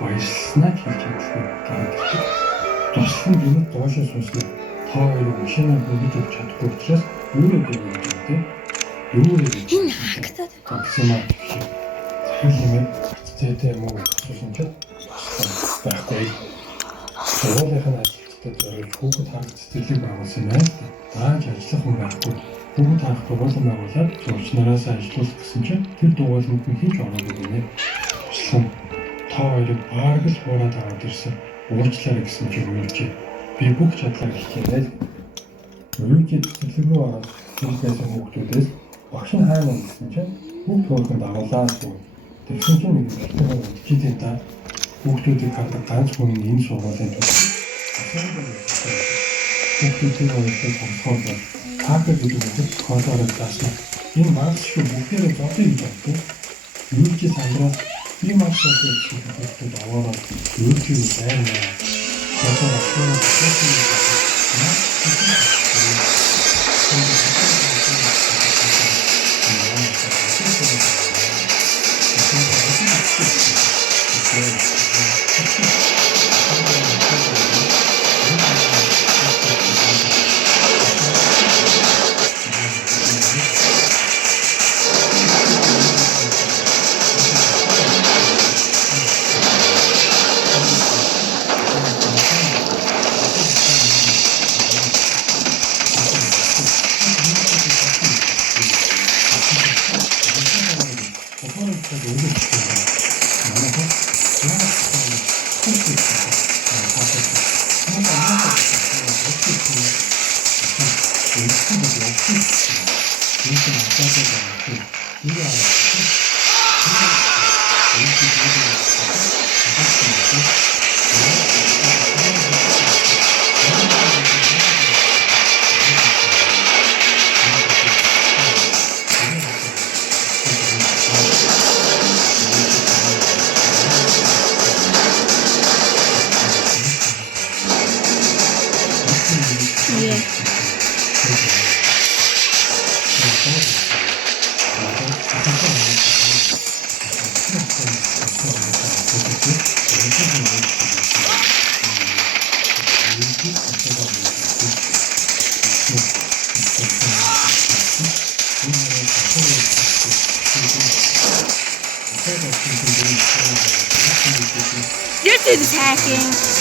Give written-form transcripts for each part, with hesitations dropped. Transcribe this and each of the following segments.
Баярлалаа гэж хэлдэг гэдэг. Туслан гинэ доошоо сонсноо та хоёрыг машинаа бүгд өгч чадахгүй учраас өөрөө гэдэг. Юу вэ? Энэ хагтаад таксимаа захиалмын цэцэтэй муу асуусан чинь байхгүй. Өөрийнхөө ажилтнууд зориулж хүүхэд харах цэцэрлэг байгуулсан байна. Дааж ажиллах хүн байхгүй. Хүүхэд харах дугуйлан байгуулаад зурчнараас ажиллуулах гэсэн чинь тэр дугуйланд нь хийж ороогүй гинэ. Туслан та хоёрыг бараг л хуураад аваад ирсэн. Уучлаарай гэсэн чинь үеч. Би бүх чадлаа хэлчихээ. Үеч цэцэрлэг рүү ороод хэлсэн хүүхдүүдээс багш нь хаана гэсэн чинь бүх хүүхэнд агуулаа шүү. Тэгсэн чинь нэг ихтэй үлчихдээ та хүүхдүүдийг хардаг ганц хүн энэ сургуулийн төгс. Хүүхдүүдийн өөрсдөө сонсгоод хаадаг гэдэг кодоор даасан. Энэ марс шүү бүгдээ зодыг гэж боддог. Юу ч сандраад би марсаа гэж хүүхдүүд аваад өөрчилж байна. Кодоор This is hacking.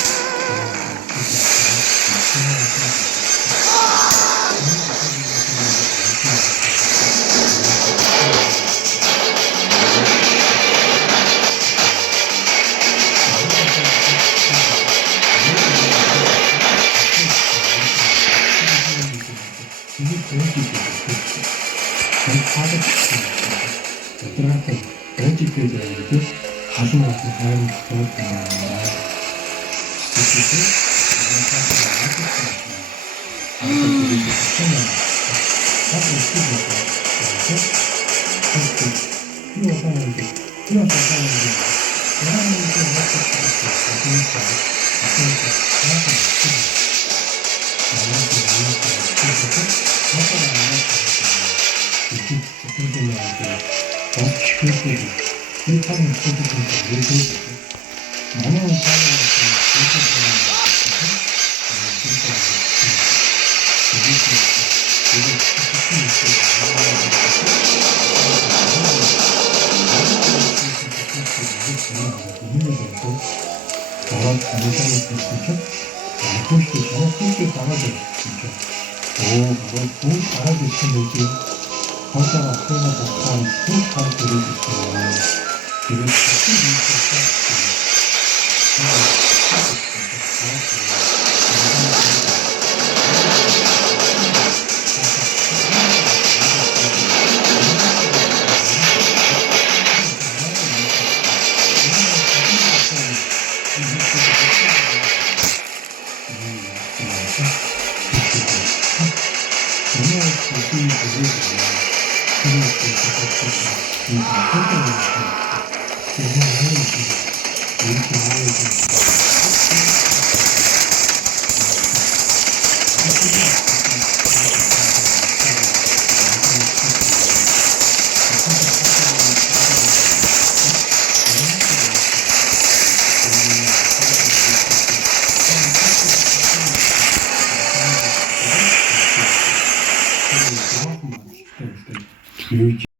Юу